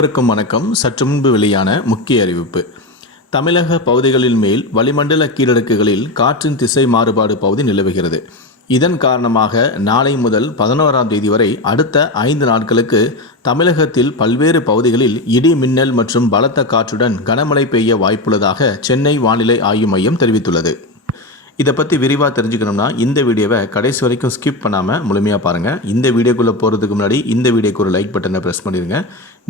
அனைவருக்கும் வணக்கம். சற்று முன்பு வெளியான முக்கிய அறிவிப்பு. தமிழக பகுதிகளில் மேல் வளிமண்டல கீழடுக்குகளில் காற்றின் திசை மாறுபாடு பகுதி நிலவுகிறது. இதன் காரணமாக நாளை முதல் பதினோராம் தேதி வரை அடுத்த ஐந்து நாட்களுக்கு தமிழகத்தில் பல்வேறு பகுதிகளில் இடி மின்னல் மற்றும் பலத்த காற்றுடன் கனமழை பெய்ய வாய்ப்புள்ளதாக சென்னை வானிலை ஆய்வு மையம் தெரிவித்துள்ளது. இதை பற்றி விரிவாக தெரிஞ்சுக்கணும்னா இந்த வீடியோவை கடைசி வரைக்கும் ஸ்கிப் பண்ணாமல் முழுமையாக பாருங்கள் இந்த வீடியோக்குள்ளே போகிறதுக்கு முன்னாடி இந்த வீடியோக்கு ஒரு லைக் பட்டனை ப்ரெஸ் பண்ணிடுங்க.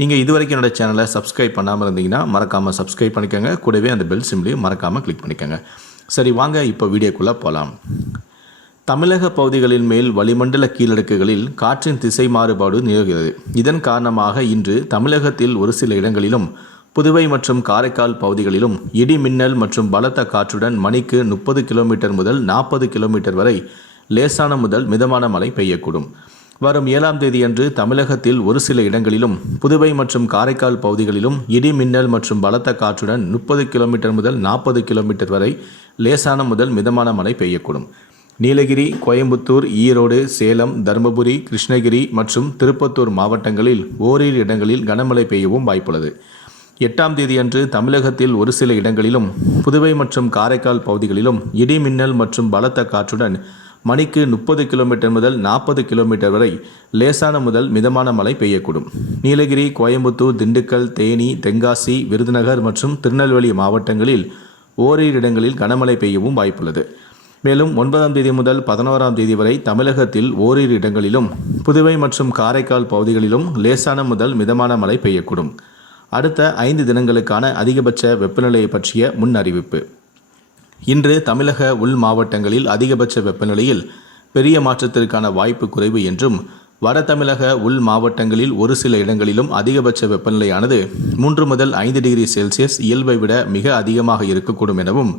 நீங்கள் இது வரைக்கும் என்னோட சேனலை சப்ஸ்கிரைப் பண்ணாமல் இருந்தீங்கன்னா மறக்காமல் சப்ஸ்கிரைப் பண்ணிக்கோங்க. கூடவே அந்த பெல் சிம்லையும் மறக்காமல் கிளிக் பண்ணிக்கோங்க. சரி வாங்க இப்போ வீடியோக்குள்ளே போகலாம் தமிழக பகுதிகளின் மேல் வளிமண்டல கீழடுக்குகளில் காற்றின் திசை மாறுபாடு நிகழ்கிறது. இதன் காரணமாக இன்று தமிழகத்தில் ஒரு சில இடங்களிலும் புதுவை மற்றும் காரைக்கால் பகுதிகளிலும் இடி மின்னல் மற்றும் பலத்த காற்றுடன் மணிக்கு முப்பது கிலோமீட்டர் முதல் நாற்பது கிலோமீட்டர் வரை லேசான முதல் மிதமான மழை பெய்யக்கூடும். வரும் ஏழாம் தேதியன்று தமிழகத்தில் ஒரு சில இடங்களிலும் புதுவை மற்றும் காரைக்கால் பகுதிகளிலும் இடி மின்னல் மற்றும் பலத்த காற்றுடன் முப்பது கிலோமீட்டர் முதல் நாற்பது கிலோமீட்டர் வரை லேசான முதல் மிதமான மழை பெய்யக்கூடும். நீலகிரி கோயம்புத்தூர் ஈரோடு சேலம் தருமபுரி கிருஷ்ணகிரி மற்றும் திருப்பத்தூர் மாவட்டங்களில் ஓரிரு இடங்களில் கனமழை பெய்யவும் வாய்ப்புள்ளது. எட்டாம் தேதியன்று தமிழகத்தில் ஒரு சில இடங்களிலும் புதுவை மற்றும் காரைக்கால் பகுதிகளிலும் இடி மின்னல் மற்றும் பலத்த காற்றுடன் மணிக்கு முப்பது கிலோமீட்டர் முதல் நாற்பது கிலோமீட்டர் வரை லேசான முதல் மிதமான மழை பெய்யக்கூடும். நீலகிரி கோயம்புத்தூர் திண்டுக்கல் தேனி தென்காசி விருதுநகர் மற்றும் திருநெல்வேலி மாவட்டங்களில் ஓரிரு இடங்களில் கனமழை பெய்யவும் வாய்ப்புள்ளது. மேலும் ஒன்பதாம் தேதி முதல் பதினோராம் தேதி வரை தமிழகத்தில் ஓரிரு இடங்களிலும் புதுவை மற்றும் காரைக்கால் பகுதிகளிலும் லேசான முதல் மிதமான மழை பெய்யக்கூடும். அடுத்த ஐந்து தினங்களுக்கான அதிகபட்ச வெப்பநிலையை பற்றிய முன் அறிவிப்பு இன்று தமிழக உள் மாவட்டங்களில் அதிகபட்ச வெப்பநிலையில் பெரிய மாற்றத்திற்கான வாய்ப்பு குறைவு என்றும் வட தமிழக உள் மாவட்டங்களில் ஒரு சில இடங்களிலும் அதிகபட்ச வெப்பநிலையானது மூன்று முதல் ஐந்து டிகிரி செல்சியஸ் இயல்பை விட மிக அதிகமாக இருக்கக்கூடும் எனவும்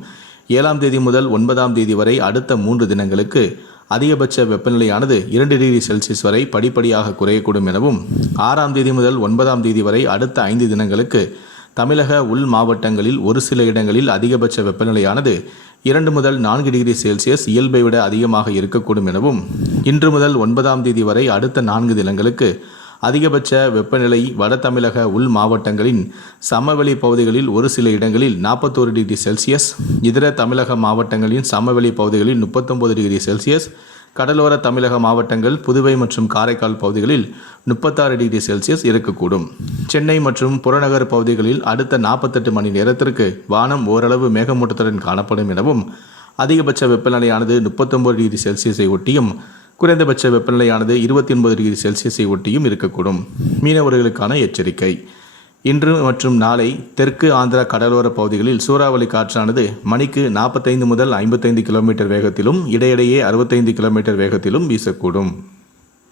ஏழாம் தேதி முதல் ஒன்பதாம் தேதி வரை அடுத்த மூன்று தினங்களுக்கு அதிகபட்ச வெப்பநிலையானது இரண்டு டிகிரி செல்சியஸ் வரை படிப்படியாக குறையக்கூடும் எனவும் ஆறாம் தேதி முதல் ஒன்பதாம் தேதி வரை அடுத்த ஐந்து தினங்களுக்கு தமிழக உள் மாவட்டங்களில் ஒரு சில இடங்களில் அதிகபட்ச வெப்பநிலையானது இரண்டு முதல் நான்கு டிகிரி செல்சியஸ் இயல்பை விட அதிகமாக இருக்கக்கூடும் எனவும் இன்று முதல் ஒன்பதாம் தேதி வரை அடுத்த நான்கு தினங்களுக்கு அதிகபட்ச வெப்பநிலை வட தமிழக உள் மாவட்டங்களின் சமவெளி பகுதிகளில் ஒரு சில இடங்களில் நாற்பத்தோரு டிகிரி செல்சியஸ் இதர தமிழக மாவட்டங்களின் சமவெளி பகுதிகளில் முப்பத்தொம்பது டிகிரி செல்சியஸ் கடலோர தமிழக மாவட்டங்கள் புதுவை மற்றும் காரைக்கால் பகுதிகளில் முப்பத்தாறு டிகிரி செல்சியஸ் இருக்கக்கூடும். சென்னை மற்றும் புறநகர் பகுதிகளில் அடுத்த நாற்பத்தெட்டு மணி நேரத்திற்கு வானம் ஓரளவு மேகமூட்டத்துடன் காணப்படும் எனவும் அதிகபட்ச வெப்பநிலையானது முப்பத்தொம்பது டிகிரி செல்சியஸை ஒட்டியும் குறைந்தபட்ச வெப்பநிலையானது இருபத்தி ஒன்பது டிகிரி செல்சியஸை ஒட்டியும் இருக்கக்கூடும். மீனவர்களுக்கான எச்சரிக்கை. இன்று மற்றும் நாளை தெற்கு ஆந்திரா கடலோர பகுதிகளில் சூறாவளி காற்றானது மணிக்கு நாற்பத்தைந்து முதல் ஐம்பத்தைந்து கிலோமீட்டர் வேகத்திலும் இடையிடையே அறுபத்தைந்து கிலோமீட்டர் வேகத்திலும் வீசக்கூடும்.